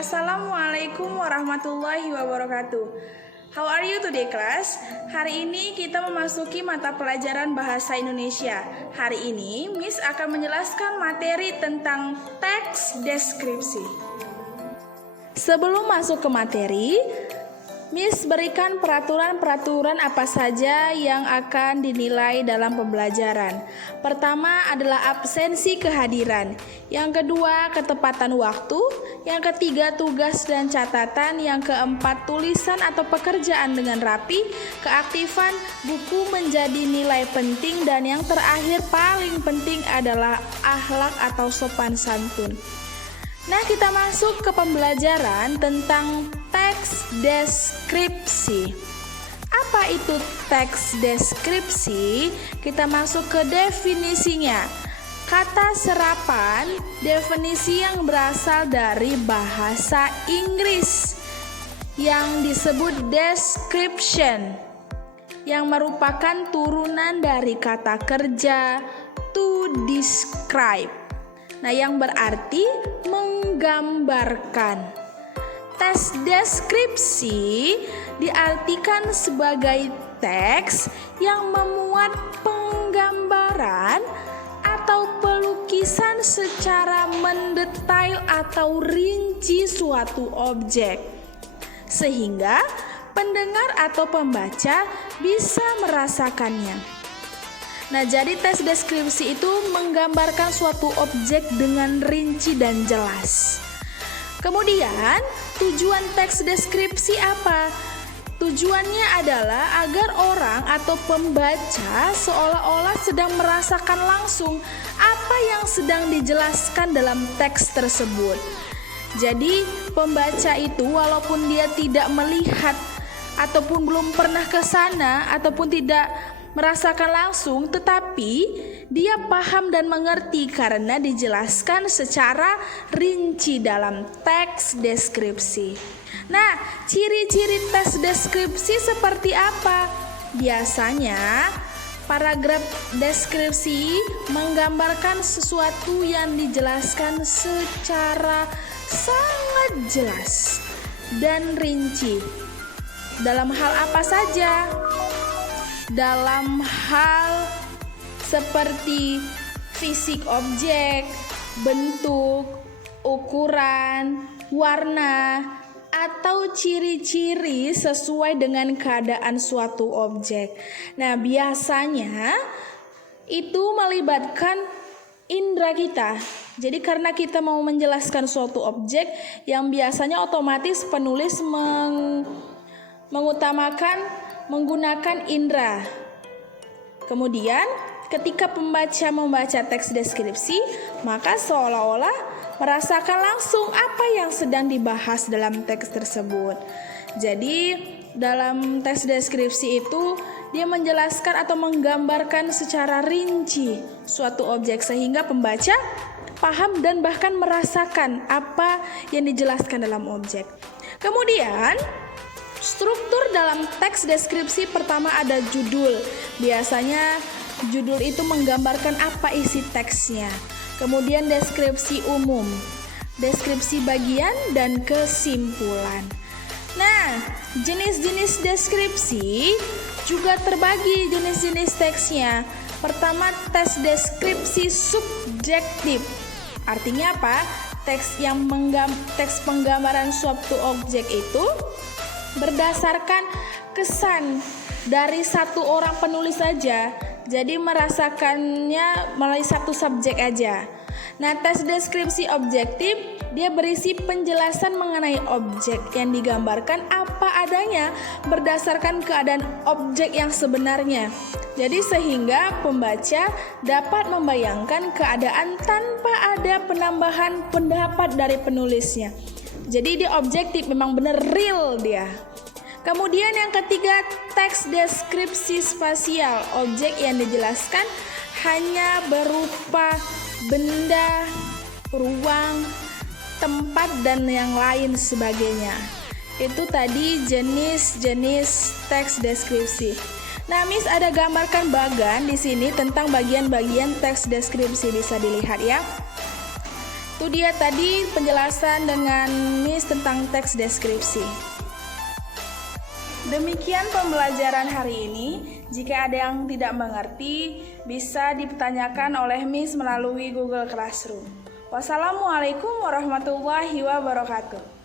Assalamualaikum warahmatullahi wabarakatuh. How are you today, class? Hari ini kita memasuki mata pelajaran Bahasa Indonesia. Hari ini, Miss akan menjelaskan materi tentang teks deskripsi. Sebelum masuk ke materi, Miss berikan peraturan-peraturan apa saja yang akan dinilai dalam pembelajaran. Pertama adalah absensi kehadiran. Yang kedua, ketepatan waktu. Yang ketiga, tugas dan catatan. Yang keempat, tulisan atau pekerjaan dengan rapi. Keaktifan buku menjadi nilai penting. Dan yang terakhir paling penting adalah akhlak atau sopan santun. Nah, kita masuk ke pembelajaran tentang teks deskripsi. Apa itu teks deskripsi? Kita masuk ke definisinya. Kata serapan, definisi yang berasal dari bahasa Inggris yang disebut description, yang merupakan turunan dari kata kerja to describe. Nah, yang berarti menggambarkan. Teks deskripsi diartikan sebagai teks yang memuat penggambaran atau pelukisan secara mendetail atau rinci suatu objek, sehingga pendengar atau pembaca bisa merasakannya. Nah, jadi teks deskripsi itu menggambarkan suatu objek dengan rinci dan jelas. Kemudian, tujuan teks deskripsi apa? Tujuannya adalah agar orang atau pembaca seolah-olah sedang merasakan langsung apa yang sedang dijelaskan dalam teks tersebut. Jadi, pembaca itu walaupun dia tidak melihat ataupun belum pernah ke sana ataupun tidak merasakan langsung, tetapi dia paham dan mengerti karena dijelaskan secara rinci dalam teks deskripsi. Nah, ciri-ciri teks deskripsi seperti apa? Biasanya, paragraf deskripsi menggambarkan sesuatu yang dijelaskan secara sangat jelas dan rinci. Dalam hal apa saja? Dalam hal seperti fisik objek, bentuk, ukuran, warna, atau ciri-ciri sesuai dengan keadaan suatu objek. Nah, biasanya itu melibatkan indera kita. Jadi karena kita mau menjelaskan suatu objek yang biasanya otomatis penulis mengutamakan menggunakan indera. Kemudian, ketika pembaca membaca teks deskripsi, maka seolah-olah merasakan langsung apa yang sedang dibahas dalam teks tersebut. Jadi, dalam teks deskripsi itu dia menjelaskan atau menggambarkan secara rinci suatu objek sehingga pembaca paham dan bahkan merasakan apa yang dijelaskan dalam objek. Kemudian, struktur dalam teks deskripsi pertama ada judul. Biasanya judul itu menggambarkan apa isi teksnya. Kemudian deskripsi umum, deskripsi bagian, dan kesimpulan. Nah, jenis-jenis deskripsi juga terbagi jenis-jenis teksnya. Pertama, teks deskripsi subjektif. Artinya apa? Teks penggambaran suatu objek itu berdasarkan kesan dari satu orang penulis saja, jadi merasakannya melalui satu subjek aja. Nah, teks deskripsi objektif dia berisi penjelasan mengenai objek yang digambarkan apa adanya berdasarkan keadaan objek yang sebenarnya. Jadi sehingga pembaca dapat membayangkan keadaan tanpa ada penambahan pendapat dari penulisnya. Jadi dia objektif, memang benar real dia. Kemudian yang ketiga, teks deskripsi spasial. Objek yang dijelaskan hanya berupa benda, ruang, tempat, dan yang lain sebagainya. Itu tadi jenis-jenis teks deskripsi. Nah, Miss ada gambarkan bagan di sini tentang bagian-bagian teks deskripsi, bisa dilihat ya. Itu dia tadi penjelasan dengan Miss tentang teks deskripsi. Demikian pembelajaran hari ini. Jika ada yang tidak mengerti, bisa ditanyakan oleh Miss melalui Google Classroom. Wassalamualaikum warahmatullahi wabarakatuh.